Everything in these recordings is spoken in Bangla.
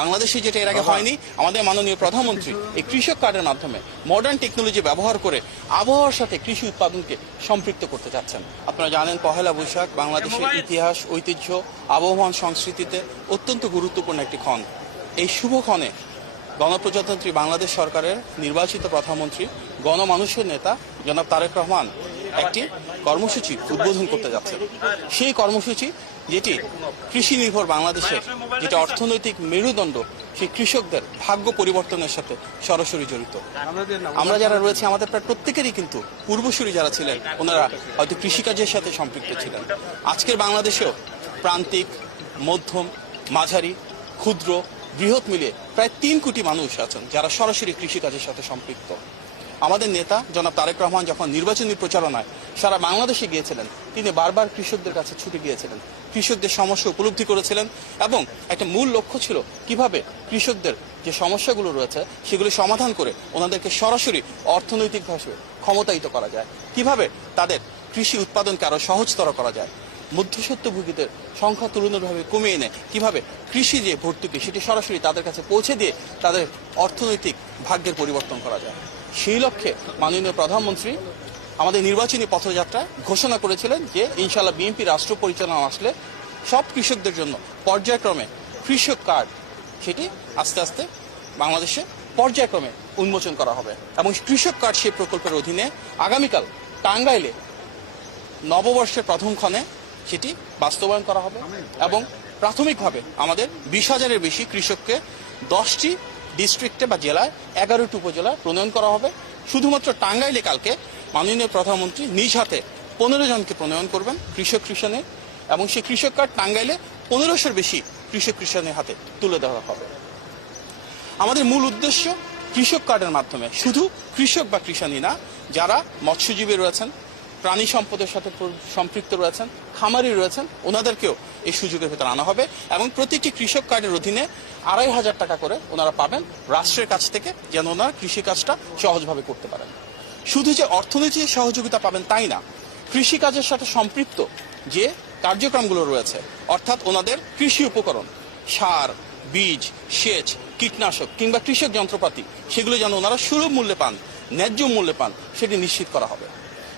বাংলাদেশে যেটা এর আগে হয়নি, আমাদের মাননীয় প্রধানমন্ত্রী এই কৃষক কার্ডের মাধ্যমে মডার্ন টেকনোলজি ব্যবহার করে আবহাওয়ার সাথে কৃষি উৎপাদনকে সম্পৃক্ত করতে চাচ্ছেন। আপনারা জানেন পহেলা বৈশাখ বাংলাদেশের ইতিহাস, ঐতিহ্য, আবহমান সংস্কৃতিতে অত্যন্ত গুরুত্বপূর্ণ একটি ক্ষণ। এই শুভ ক্ষণে গণপ্রজাতন্ত্রী বাংলাদেশ সরকারের নির্বাচিত প্রধানমন্ত্রী, গণমানুষের নেতা জনাব তারেক রহমান একটি কর্মসূচি উদ্বোধন করতে যাচ্ছেন। সেই কর্মসূচি যেটি কৃষি নির্ভর বাংলাদেশের যেটা অর্থনৈতিক মেরুদণ্ড, সেই কৃষকদের ভাগ্য পরিবর্তনের সাথে সরাসরি জড়িত। আমরা যারা রয়েছে আমাদের প্রায় প্রত্যেকেরই কিন্তু পূর্বসূরি যারা ছিলেন ওনারা হয়তো কৃষিকাজের সাথে সম্পৃক্ত ছিলেন। আজকের বাংলাদেশেও প্রান্তিক, মধ্যম, মাঝারি, ক্ষুদ্র, বৃহৎ মিলিয়ে প্রায় 3 কোটি মানুষ আছেন যারা সরাসরি কৃষিকাজের সাথে সম্পৃক্ত। আমাদের নেতা জনাব তারেক রহমান যখন নির্বাচনী প্রচারণায় সারা বাংলাদেশে গিয়েছিলেন, তিনি বারবার কৃষকদের কাছে ছুটে গিয়েছিলেন, কৃষকদের সমস্যা উপলব্ধি করেছিলেন এবং একটা মূল লক্ষ্য ছিল কিভাবে কৃষকদের যে সমস্যাগুলো রয়েছে সেগুলি সমাধান করে ওনাদেরকে সরাসরি অর্থনৈতিকভাবে ক্ষমতায়িত করা যায়, কিভাবে তাদের কৃষি উৎপাদনকে আরো সহজতর করা যায়, মধ্যস্বত্বভোগীদের সংখ্যা তুলনাভাবে কমিয়ে এনে কিভাবে কৃষি যে ভর্তুকি সেটি সরাসরি তাদের কাছে পৌঁছে দিয়ে তাদের অর্থনৈতিক ভাগ্যের পরিবর্তন করা যায়। সেই লক্ষ্যে মাননীয় প্রধানমন্ত্রী আমাদের নির্বাচনী পথযাত্রায় ঘোষণা করেছিলেন যে ইনশাআল্লাহ বিএনপি রাষ্ট্র পরিচালনা আসলে সব কৃষকদের জন্য পর্যায়ক্রমে কৃষক কার্ড সেটি আস্তে আস্তে বাংলাদেশে পর্যায়ক্রমে উন্মোচন করা হবে এবং কৃষক কার্ড সেই প্রকল্পের অধীনে আগামীকাল টাঙ্গাইলে নববর্ষের প্রথম ক্ষণে সেটি বাস্তবায়ন করা হবে এবং প্রাথমিকভাবে আমাদের 20,000-এর বেশি কৃষককে 10টি ডিস্ট্রিক্টে বা জেলায় 11টি উপজেলায় প্রণয়ন করা হবে। শুধুমাত্র টাঙ্গাইলে কালকে মাননীয় প্রধানমন্ত্রী নিজ হাতে 15 জনকে প্রণয়ন করবেন কৃষক কৃষাণের, এবং সেই কৃষক কার্ড টাঙ্গাইলে 1500-এর বেশি কৃষক কৃষাণের হাতে তুলে দেওয়া হবে। আমাদের মূল উদ্দেশ্য কৃষক কার্ডের মাধ্যমে শুধু কৃষক বা কৃষাণী না, যারা মৎস্যজীবী রয়েছেন, প্রাণী সম্পদের সাথে সম্পৃক্ত রয়েছেন, খামারি রয়েছেন, ওনাদেরকেও এই সুযোগের ভেতরে আনা হবে এবং প্রতিটি কৃষক কার্ডের অধীনে 2,500 টাকা করে ওনারা পাবেন রাষ্ট্রের কাছ থেকে, যেন ওনারা কৃষিকাজটা সহজভাবে করতে পারেন। শুধু যে অর্থনৈতিক সহযোগিতা পাবেন তাই না, কৃষিকাজের সাথে সম্পৃক্ত যে কার্যক্রমগুলো রয়েছে, অর্থাৎ ওনাদের কৃষি উপকরণ, সার, বীজ, সেচ, কীটনাশক কিংবা কৃষক যন্ত্রপাতি, সেগুলো যেন ওনারা সুলভ মূল্যে পান, ন্যায্য মূল্যে পান, সেটি নিশ্চিত করা হবে।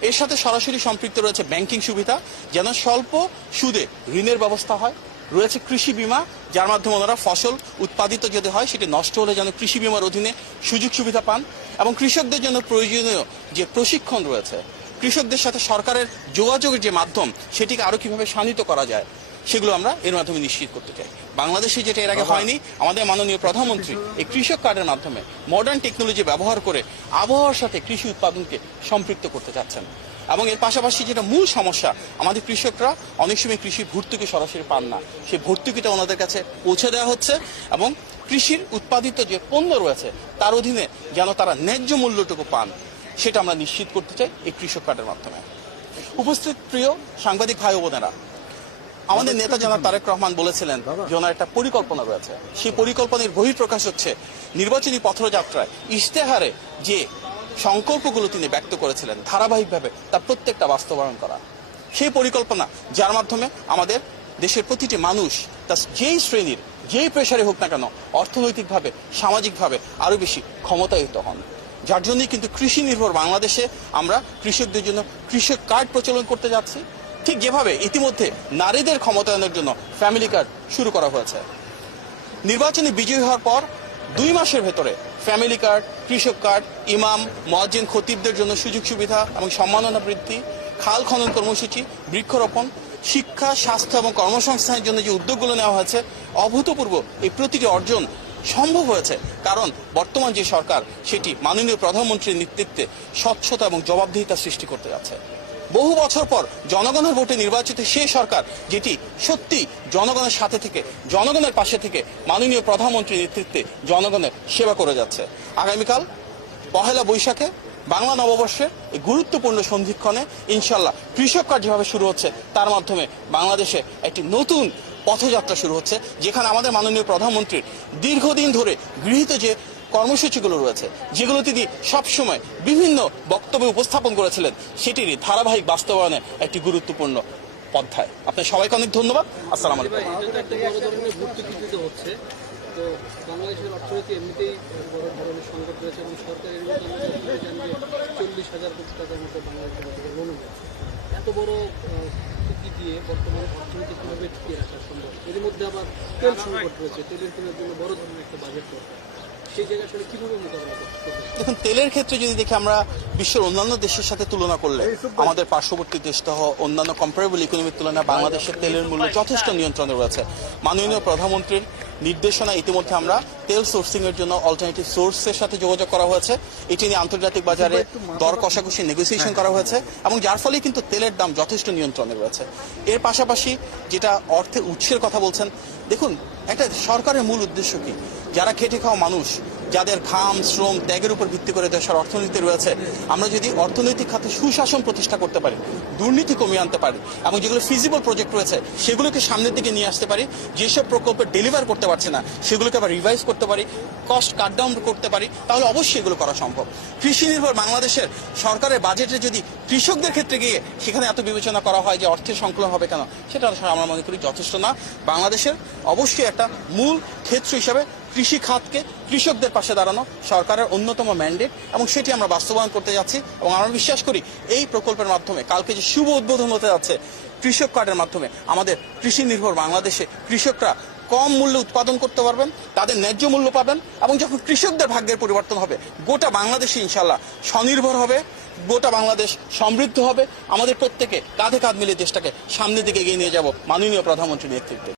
এর সাথে সরাসরি সম্পৃক্ত রয়েছে ব্যাংকিং সুবিধা, যেন স্বল্প সুদে ঋণের ব্যবস্থা হয়, রয়েছে কৃষি বীমা, যার মাধ্যমে ওনারা ফসল উৎপাদিত যদি হয় সেটি নষ্ট হলে যেন কৃষি বীমার অধীনে সুযোগ সুবিধা পান, এবং কৃষকদের জন্য প্রয়োজনীয় যে প্রশিক্ষণ রয়েছে, কৃষকদের সাথে সরকারের যোগাযোগের যে মাধ্যম সেটিকে আরো কিভাবে শানিত করা যায় সেগুলো আমরা এর মাধ্যমে নিশ্চিত করতে চাই। বাংলাদেশে যেটা এর আগে হয়নি, আমাদের মাননীয় প্রধানমন্ত্রী এই কৃষক কার্ডের মাধ্যমে মডার্ন টেকনোলজি ব্যবহার করে আবহাওয়ার সাথে কৃষি উৎপাদনকে সম্পৃক্ত করতে চাচ্ছেন। এবং এর পাশাপাশি যেটা মূল সমস্যা, আমাদের কৃষকরা অনেক সময় কৃষি ভর্তুকি সরাসরি পান না, সেই ভর্তুকিটা ওনাদের কাছে পৌঁছে দেওয়া হচ্ছে এবং কৃষির উৎপাদিত যে পণ্য রয়েছে তার অধীনে যেন তারা ন্যায্য মূল্যটুকু পান, সেটা আমরা নিশ্চিত করতে চাই এই কৃষক কার্ডের মাধ্যমে। উপস্থিত প্রিয় সাংবাদিক ভাই ও বোনেরা, আমাদের নেতা জনাব তারেক রহমান বলেছিলেন যে ওনার একটা পরিকল্পনা রয়েছে, সেই পরিকল্পনার বহিঃপ্রকাশ হচ্ছে নির্বাচনী পথযাত্রায় ইশতেহারে যে সংকল্পগুলো তিনি ব্যক্ত করেছিলেন ধারাবাহিকভাবে তার প্রত্যেকটা বাস্তবায়ন করা। সেই পরিকল্পনা যার মাধ্যমে আমাদের দেশের প্রতিটি মানুষ তার যেই শ্রেণীর যেই পেশারে হোক না কেন অর্থনৈতিকভাবে সামাজিকভাবে আরো বেশি ক্ষমতায়িত হন। যার জন্যই কিন্তু কৃষি নির্ভর বাংলাদেশে আমরা কৃষকদের জন্য কৃষক কার্ড প্রচলন করতে যাচ্ছি, ঠিক যেভাবে ইতিমধ্যে নারীদের ক্ষমতায়নের জন্য ফ্যামিলি কার্ড শুরু করা হয়েছে। নির্বাচনে বিজয়ী হওয়ার পর 2 মাসের ভেতরে ফ্যামিলি কার্ড, কৃষক কার্ড, ইমাম, মুয়াজ্জিন, খতিবদের জন্য সুযোগ সুবিধা এবং সম্মাননা বৃদ্ধি, খাল খনন কর্মসূচি, বৃক্ষরোপণ, শিক্ষা, স্বাস্থ্য এবং কর্মসংস্থানের জন্য যে উদ্যোগগুলো নেওয়া হয়েছে, অভূতপূর্ব এই প্রতিটি অর্জন সম্ভব হয়েছে কারণ বর্তমান যে সরকার সেটি মাননীয় প্রধানমন্ত্রীর নেতৃত্বে স্বচ্ছতা এবং জবাবদিহিতা সৃষ্টি করতে যাচ্ছে। বহু বছর পর জনগণের ভোটে নির্বাচিত সেই সরকার যেটি সত্যি জনগণের সাথে থেকে, জনগণের পাশে থেকে মাননীয় প্রধানমন্ত্রীর নেতৃত্বে জনগণের সেবা করে যাচ্ছে। আগামীকাল পহেলা বৈশাখে বাংলা নববর্ষের এই গুরুত্বপূর্ণ সন্ধিক্ষণে ইনশাল্লাহ কৃষক কার্ড যেভাবে শুরু হচ্ছে তার মাধ্যমে বাংলাদেশে একটি নতুন পথযাত্রা শুরু হচ্ছে, যেখানে আমাদের মাননীয় প্রধানমন্ত্রীর দীর্ঘদিন ধরে গৃহীত যে কর্মসূচিগুলো রয়েছে, যেগুলো তিনি সবসময় বিভিন্ন বক্তব্যে উপস্থাপন করেছিলেন, সেটিরই ধারাবাহিক বাস্তবায়নে একটি গুরুত্বপূর্ণ অধ্যায়। আপনার সবাইকে অনেক ধন্যবাদ। আসসালামু আলাইকুম। তো বাংলাদেশের অর্থনীতি এমনিতেই বড় ধরনের সংকট রয়েছে এবং সরকার এর মধ্যে আমরা যতটুকু জানি যে 40,000 কোটি টাকার মতো বাংলাদেশের বাজারে লোন রয়েছে। এত বড় ঝুঁকি দিয়ে বর্তমান অর্থনীতি কীভাবে টিকিয়ে রাখা সম্ভব? এর মধ্যে আবার তেল সংকট রয়েছে, তেলের কেনার জন্য বড় ধরনের একটা বাজেট দরকার। সেই জায়গা আসলে কীভাবে মোকাবেলা করতে হবে? দেখুন, তেলের ক্ষেত্রে যদি দেখি আমরা বিশ্বের অন্যান্য দেশের সাথে তুলনা করলে আমাদের পার্শ্ববর্তী দেশসহ অন্যান্য কম্পারেবল ইকোনমির তুলনায় বাংলাদেশের তেলের মূল্য যথেষ্ট নিয়ন্ত্রণে রয়েছে। মাননীয় প্রধানমন্ত্রীর নির্দেশনা ইতিমধ্যে আমরা তেল সোর্সিং এর জন্য অল্টারনেটিভ সোর্সের সাথে যোগাযোগ করা হয়েছে। এটি নিয়ে আন্তর্জাতিক বাজারে দর কষাকষি নেগোসিয়েশন করা হয়েছে এবং যার ফলে কিন্তু তেলের দাম যথেষ্ট নিয়ন্ত্রণে রয়েছে। এর পাশাপাশি যেটা অর্থের উৎসের কথা বলছেন, দেখুন একটা সরকারের মূল উদ্দেশ্য কি? যারা খেটে খাওয়া মানুষ, যাদের ঘাম শ্রম ত্যাগের উপর ভিত্তি করে দেশের অর্থনীতি রয়েছে, আমরা যদি অর্থনৈতিক খাতে সুশাসন প্রতিষ্ঠা করতে পারি, দুর্নীতি কমিয়ে আনতে পারি এবং যেগুলো ফিজিবল প্রজেক্ট রয়েছে সেগুলোকে সামনের দিকে নিয়ে আসতে পারি, যেসব প্রকল্পে ডেলিভার করতে পারছে না সেগুলোকে আবার রিভাইজ করতে পারি, কস্ট কাট ডাউন করতে পারি, তাহলে অবশ্যই এগুলো করা সম্ভব। কৃষি নির্ভর বাংলাদেশের সরকারের বাজেটে যদি কৃষকদের ক্ষেত্রে গিয়ে সেখানে এত বিবেচনা করা হয় যে অর্থের সংকলন হবে কেন, সেটা আমরা মনে করি যথেষ্ট না। বাংলাদেশের অবশ্যই একটা মূল ক্ষেত্র হিসাবে কৃষি খাতকে কৃষকদের পাশে দাঁড়ানো সরকারের অন্যতম ম্যান্ডেট এবং সেটি আমরা বাস্তবায়ন করতে যাচ্ছি এবং আমরা বিশ্বাস করি এই প্রকল্পের মাধ্যমে কালকে যে শুভ উদ্বোধন হতে যাচ্ছে কৃষক কার্ডের মাধ্যমে আমাদের কৃষি নির্ভর বাংলাদেশে কৃষকরা কম মূল্যে উৎপাদন করতে পারবেন, তাদের ন্যায্য মূল্য পাবেন এবং যখন কৃষকদের ভাগ্যের পরিবর্তন হবে গোটা বাংলাদেশে ইনশাল্লাহ স্বনির্ভর হবে, গোটা বাংলাদেশ সমৃদ্ধ হবে। আমাদের প্রত্যেকে কাঁধে কাঁধ মিলিয়ে দেশটাকে সামনের দিকে এগিয়ে নিয়ে যাব মাননীয় প্রধানমন্ত্রীর নেতৃত্বে।